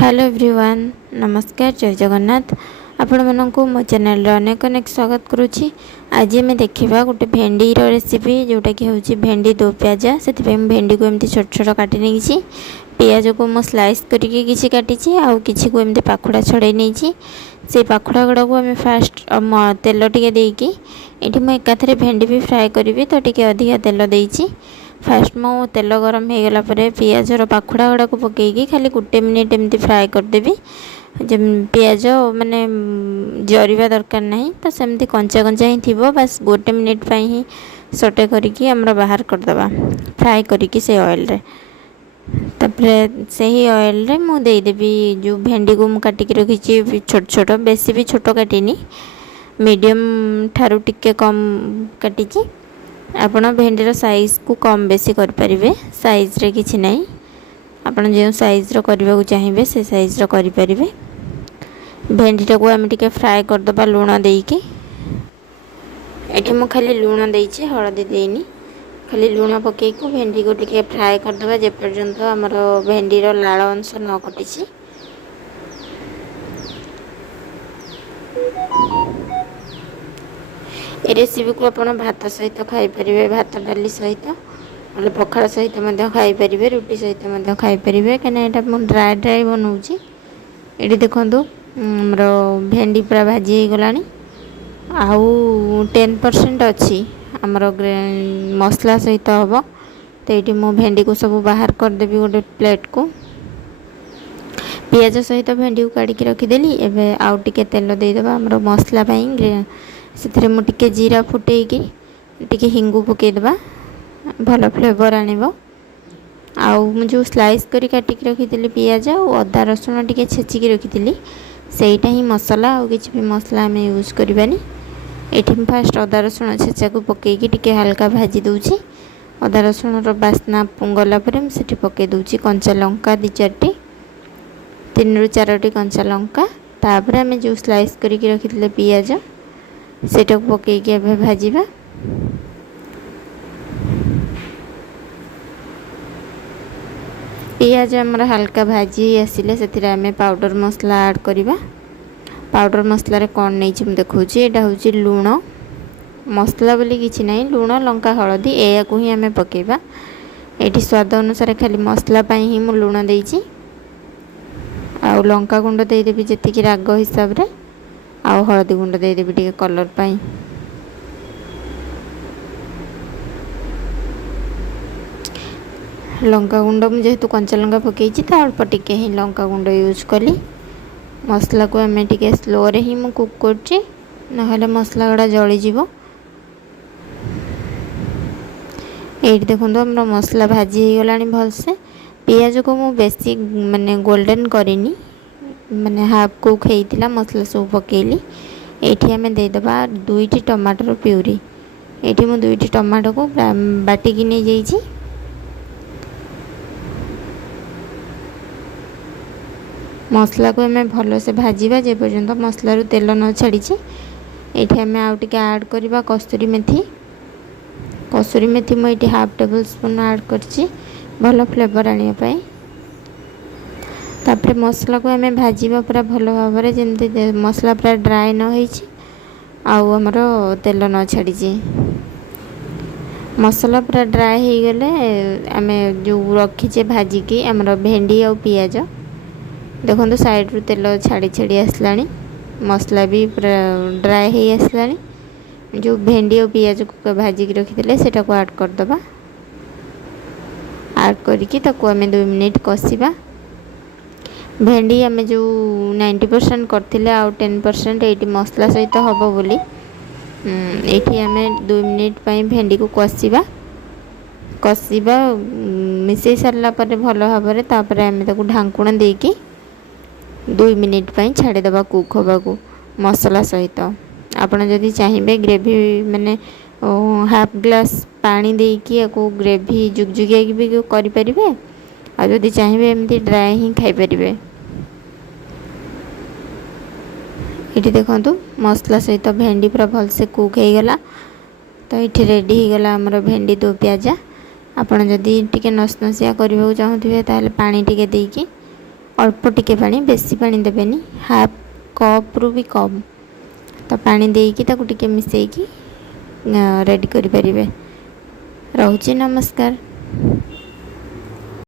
Hello everyone नमस्कार जय जगन्नाथ आपण मानक मो चैनल अनेक अनेक स्वागत करुच्ची। आज आम देखा गोटे भेंडी रेसिपी जोटा कि हूँ भेंडी दो पियाजा से भेंडी को एमती छोट छोट काटी नहीं पियाज को मो स्लाइस करके किसी काटी आउ किसी को एमती पाखुड़ा छड़े नहीं से पाखुड़ा गुड़ा को आम फास्ट तेल टे देकी ये मुझे एकाथरे भेंडी भी फ्राए करी तो टी अधिका तेल देती फास्ट मो तेल गरम हो गला पियाजर पाखुड़ा गुड़ा को पकईकी खाली गोटे मिनिट एमती फ्राए करदेवी पियाज माने जरिबा दरकार नहीं तो सेमती कंचा कंचा ही थी बस गोटे मिनिट पर ही सटे करके आमर बाहर करदे फ्राए करके से ऑयल रे तापरे से ही ऑयल रे मु देदेवी जो भेंडी को मुझे काटिकी रखी छोट छोट बेसी भी छोट काटिनी मीडियम ठारू टिके कम काटी आपण भेंडीर साइज को कम बेसी करें साइज रे किछि नहीं आपण जो साइज रो करबा को चाहिए से साइज रो करि परिबे। भेंडीटा को आम टिके फ्राए करदबा लुण देकी एठी मु खाली लुण देइछि हळदी देइनी खाली लुण पकेइको भेंडी को टिके फ्राए करदबा जे पर्यंत हमर भेंडीर लाळ अंश न कटिछि। ये रेसिपी को आप भात सहित खाई पारे भात डाली सहित मतलब पखाड़ सहित खाई पारे रुटी सहित खाई पारे कहीं यहाँ ड्राए ड्राए बनाऊँगी। ये देखो मोर भेंडी पूरा भाजी हो गला आउ 10% अच्छी आमर मसला सहित हम तो ये मो भेंडी को सब बाहर करदेवी गोटे प्लेट को पियाज सहित भेंडी को काढ़ी रखीदेली एवं आउ टे तेल देदेबा आमर मसला से मुझे जीरा फुटेकी टी हिंगू पकईदबा भल फ्लेवर आनिबो आउ जो स्लाइस करी काटिकी रखी पियाज और अदा रसुण टी छेचिकी रखी सेटा ही मसला आउ किसी भी मसला आम यूज करवानी। ये फास्ट अदा रसुण छेचा को पकईकी टी हल्का भाजी दूची अदा रसुण बास्ना गलापर से पकई दूची कंचा लंका 2-4टी 3 ରୁ 4टी कंचा लंका तापर आम जो स्लाइस करी रखी पियाज सेटा को पकईकी एबे भाजीबा। पियाज आमर हल्का भाजी आसिले से आम पाउडर मसला ऐड करवा। पाउडर मसला रे कौन नहीं मुझे देखा यहाँ हूँ लुण मसला बोली किसी ना लुण लंका हलदी या ही आम पकेबा। ये स्वाद अनुसार खाली मसला ही मु लुण देइछि आउ लंका गुंड देदेवी जी राग हिसाब रे आउ हलदी गुंड देदेवी टे कलर पाई। लंका गुंड जेहेतु कंचा लंका पकई तो अल्प टिके ही लंका गुंड यूज कली। मसला को आम टे स्लो रे ही मु कुक करछि नहले मसला गुड़ा जलीजीव। ये देखो हमर मसला भाजी हो गलानी भलसे पियाज को मु बेसी माने गोल्डन करिनी माने हाफ कुक होता मसला सब पकेली। ये आम देदेबा 2टी टमाटर प्यूरी ये मु 2टी टमाटो को बाटिकी नहीं जाइए मसला को आम भल से भाजवा जे पर्यंत मसला रू तेल न छाड़ी। ये आम आउ टे ऐड करवा कस्तूरी मेथी मुझे 1/2 टेबल स्पून ऐड करछि भल फ्लेवर आने पाई। तापर मसला को आम भाजवा पूरा भल भाव में जमी मसला पूरा ड्राए न होइछि आउ हमर तेल न छाड़ी मसला पूरा ड्राए हो गले आम जो रखीचे भाजिकी आमर भेंडी और पियाज देखो साइड रू तेल छाड़ी छाड़ी आसलानी मसला भी पूरा ड्राए हो आसलानी। जो भेंडी और पियाज को भाजिकी रखी सेटा को ऐड करदबा ऐड करके आम 2 मिनिट कषिबा। भेंडी आम जो 90% करथिले आउ 10% ये मसला सहित हम बोली ये आम 2 मिनिट पर भेंडी को कषिबा मिसई सारा पर भल भाव में तापर आम ढांकुण देकी 2 मिनिट पर छाड़ीदबा कुक होगा मसला सहित। आपड़ जदि चाहिए ग्रेवी माने हाफ ग्लास पानी देकी या ग्रेवी जुगजुगिया भी करें आ जदि चाहिए एमती ड्राए ही खाई पारे। ये देखो मसला सहित भेंडी पूरा भलसे कुक हो गला तो ये रेडी हो गला आमर भेंडी दो पियाजा। आपड़ जदि टिके नसनसिया करने चाहूथे ताल पानी टिके देकी अल्प टिके पानी, बेसी पानी देबेनी, हाफ कप रु भी कम तो पानी देकी ताकू टिके मिसेकी रेडी करि परिबे। रहूची, नमस्कार।